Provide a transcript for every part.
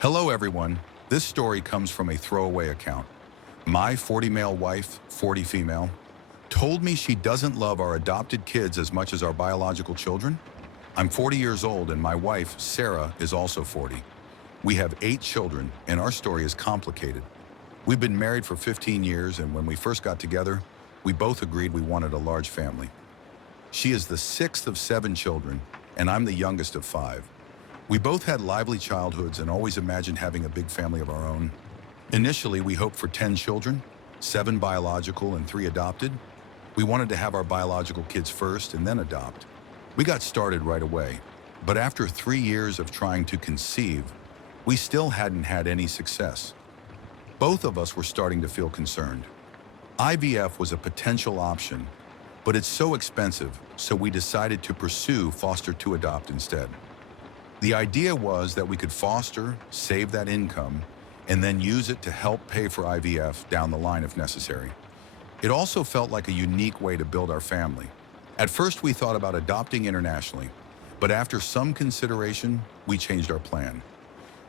Hello, everyone. This story comes from a throwaway account. My 40 male wife, 40 female, told me she doesn't love our adopted kids as much as our biological children. I'm 40 years old and my wife, Sarah, is also 40. We have 8 children and our story is complicated. We've been married for 15 years and when we first got together, we both agreed we wanted a large family. She is the 6th of 7 children and I'm the youngest of 5. We both had lively childhoods and always imagined having a big family of our own. Initially, we hoped for 10 children, 7 biological and 3 adopted. We wanted to have our biological kids first and then adopt. We got started right away, but after 3 years of trying to conceive, we still hadn't had any success. Both of us were starting to feel concerned. IVF was a potential option, but it's so expensive, so we decided to pursue foster to adopt instead. The idea was that we could foster, save that income, and then use it to help pay for IVF down the line if necessary. It also felt like a unique way to build our family. At first, we thought about adopting internationally, but after some consideration, we changed our plan.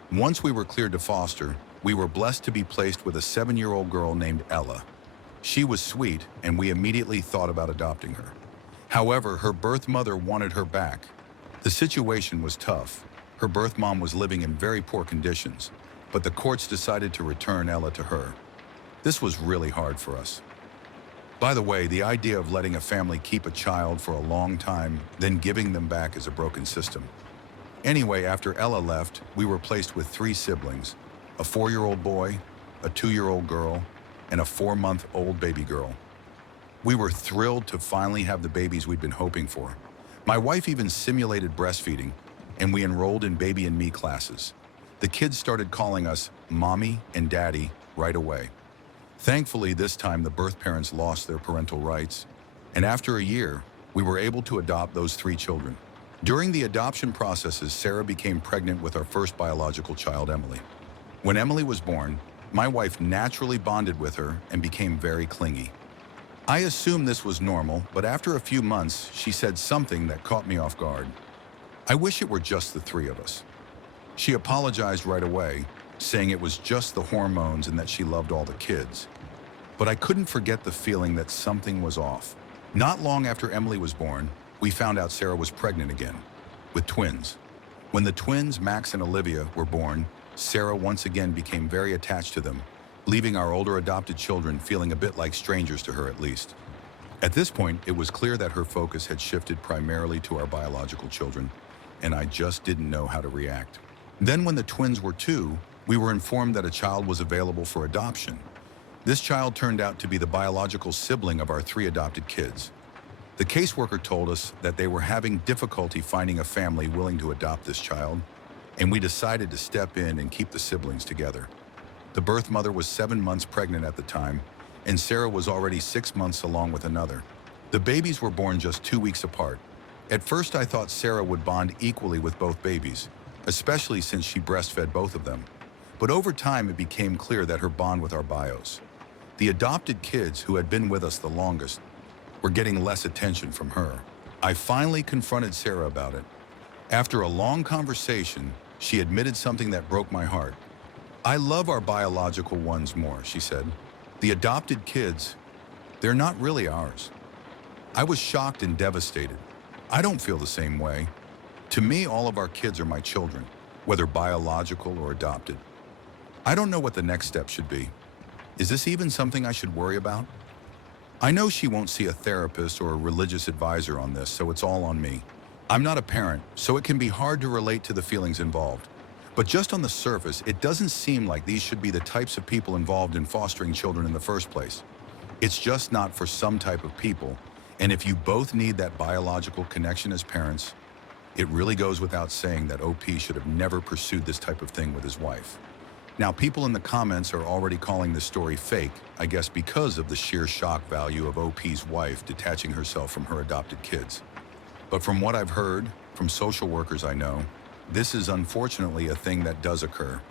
Once we were cleared to foster, we were blessed to be placed with a 7-year-old girl named Ella. She was sweet, and we immediately thought about adopting her. However, her birth mother wanted her back. The situation was tough. Her birth mom was living in very poor conditions, but the courts decided to return Ella to her. This was really hard for us. By the way, the idea of letting a family keep a child for a long time, then giving them back is a broken system. Anyway, after Ella left, we were placed with 3 siblings, a 4-year-old boy, a 2-year-old girl, and a 4-month-old baby girl. We were thrilled to finally have the babies we'd been hoping for. My wife even simulated breastfeeding, and we enrolled in Baby and Me classes. The kids started calling us Mommy and Daddy right away. Thankfully, this time the birth parents lost their parental rights, and after a year, we were able to adopt those 3 children. During the adoption processes, Sarah became pregnant with our first biological child, Emily. When Emily was born, my wife naturally bonded with her and became very clingy. I assumed this was normal, but after a few months, she said something that caught me off guard. I wish it were just the 3 of us. She apologized right away, saying it was just the hormones and that she loved all the kids. But I couldn't forget the feeling that something was off. Not long after Emily was born, we found out Sarah was pregnant again, with twins. When the twins, Max and Olivia, were born, Sarah once again became very attached to them, leaving our older adopted children feeling a bit like strangers to her at least. At this point, it was clear that her focus had shifted primarily to our biological children, and I just didn't know how to react. Then when the twins were 2, we were informed that a child was available for adoption. This child turned out to be the biological sibling of our 3 adopted kids. The caseworker told us that they were having difficulty finding a family willing to adopt this child, and we decided to step in and keep the siblings together. The birth mother was 7 months pregnant at the time, and Sarah was already 6 months along with another. The babies were born just 2 weeks apart. At first, I thought Sarah would bond equally with both babies, especially since she breastfed both of them. But over time, it became clear that her bond with our bios. The adopted kids who had been with us the longest were getting less attention from her. I finally confronted Sarah about it. After a long conversation, she admitted something that broke my heart. I love our biological ones more, she said. The adopted kids, they're not really ours. I was shocked and devastated. I don't feel the same way. To me, all of our kids are my children, whether biological or adopted. I don't know what the next step should be. Is this even something I should worry about? I know she won't see a therapist or a religious advisor on this, so it's all on me. I'm not a parent, so it can be hard to relate to the feelings involved. But just on the surface, it doesn't seem like these should be the types of people involved in fostering children in the first place. It's just not for some type of people, and if you both need that biological connection as parents, it really goes without saying that OP should have never pursued this type of thing with his wife. Now, people in the comments are already calling this story fake, I guess because of the sheer shock value of OP's wife detaching herself from her adopted kids. But from what I've heard, from social workers I know, this is unfortunately a thing that does occur.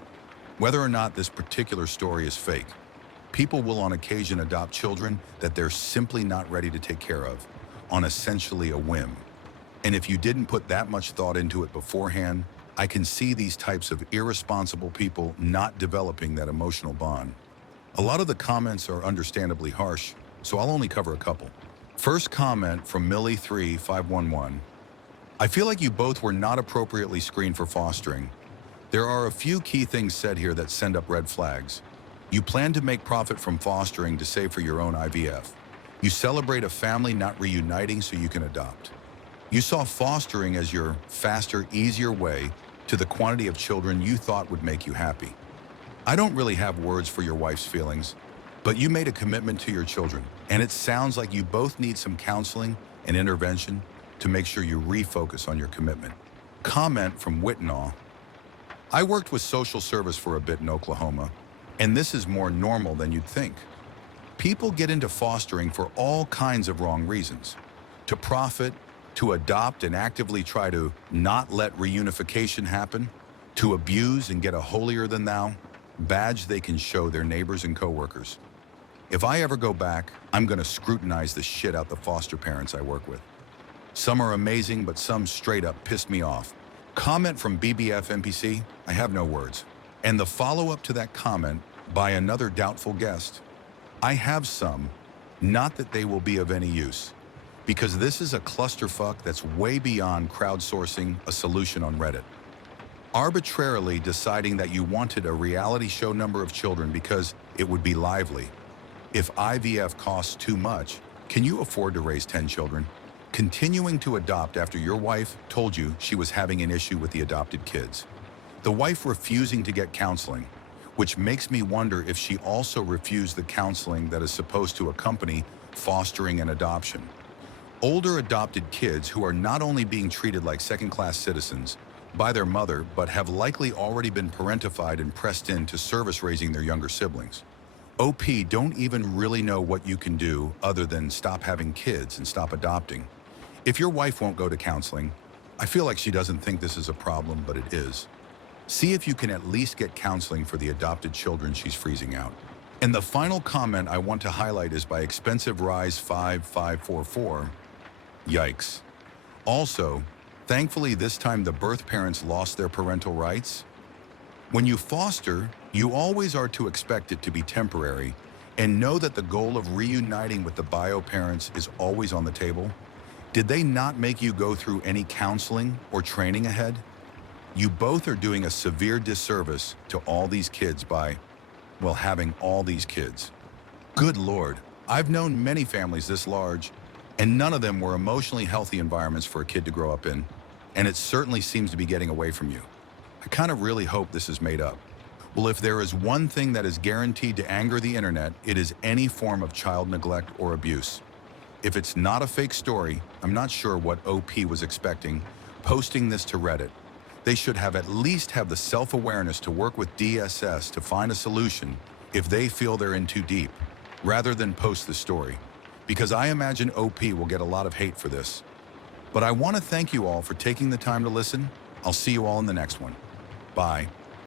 Whether or not this particular story is fake, people will on occasion adopt children that they're simply not ready to take care of, on essentially a whim. And if you didn't put that much thought into it beforehand, I can see these types of irresponsible people not developing that emotional bond. A lot of the comments are understandably harsh, so I'll only cover a couple. First comment from Millie3511. I feel like you both were not appropriately screened for fostering. There are a few key things said here that send up red flags. You plan to make profit from fostering to save for your own IVF. You celebrate a family not reuniting so you can adopt. You saw fostering as your faster, easier way to the quantity of children you thought would make you happy. I don't really have words for your wife's feelings, but you made a commitment to your children, and it sounds like you both need some counseling and intervention to make sure you refocus on your commitment. Comment from Whitnaw. I worked with social service for a bit in Oklahoma, and this is more normal than you'd think. People get into fostering for all kinds of wrong reasons. To profit, to adopt and actively try to not let reunification happen, to abuse and get a holier-than-thou badge they can show their neighbors and coworkers. If I ever go back, I'm gonna scrutinize the shit out the foster parents I work with. Some are amazing, but some straight up pissed me off. Comment from BBF NPC, I have no words. And the follow-up to that comment by another doubtful guest, I have some, not that they will be of any use, because this is a clusterfuck that's way beyond crowdsourcing a solution on Reddit. Arbitrarily deciding that you wanted a reality show number of children because it would be lively. If IVF costs too much, can you afford to raise 10 children? Continuing to adopt after your wife told you she was having an issue with the adopted kids. The wife refusing to get counseling, which makes me wonder if she also refused the counseling that is supposed to accompany fostering and adoption. Older adopted kids who are not only being treated like second-class citizens by their mother, but have likely already been parentified and pressed into service raising their younger siblings. OP don't even really know what you can do other than stop having kids and stop adopting. If your wife won't go to counseling, I feel like she doesn't think this is a problem, but it is. See if you can at least get counseling for the adopted children she's freezing out. And the final comment I want to highlight is by Expensive Rise 5544. Yikes. Also, thankfully this time the birth parents lost their parental rights. When you foster, you always are to expect it to be temporary and know that the goal of reuniting with the bio parents is always on the table. Did they not make you go through any counseling or training ahead? You both are doing a severe disservice to all these kids by, well, having all these kids. Good Lord, I've known many families this large, and none of them were emotionally healthy environments for a kid to grow up in, and it certainly seems to be getting away from you. I kind of really hope this is made up. Well, if there is one thing that is guaranteed to anger the internet, it is any form of child neglect or abuse. If it's not a fake story, I'm not sure what OP was expecting posting this to Reddit. They should have at least have the self-awareness to work with DSS to find a solution if they feel they're in too deep, rather than post the story. Because I imagine OP will get a lot of hate for this. But I want to thank you all for taking the time to listen. I'll see you all in the next one. Bye.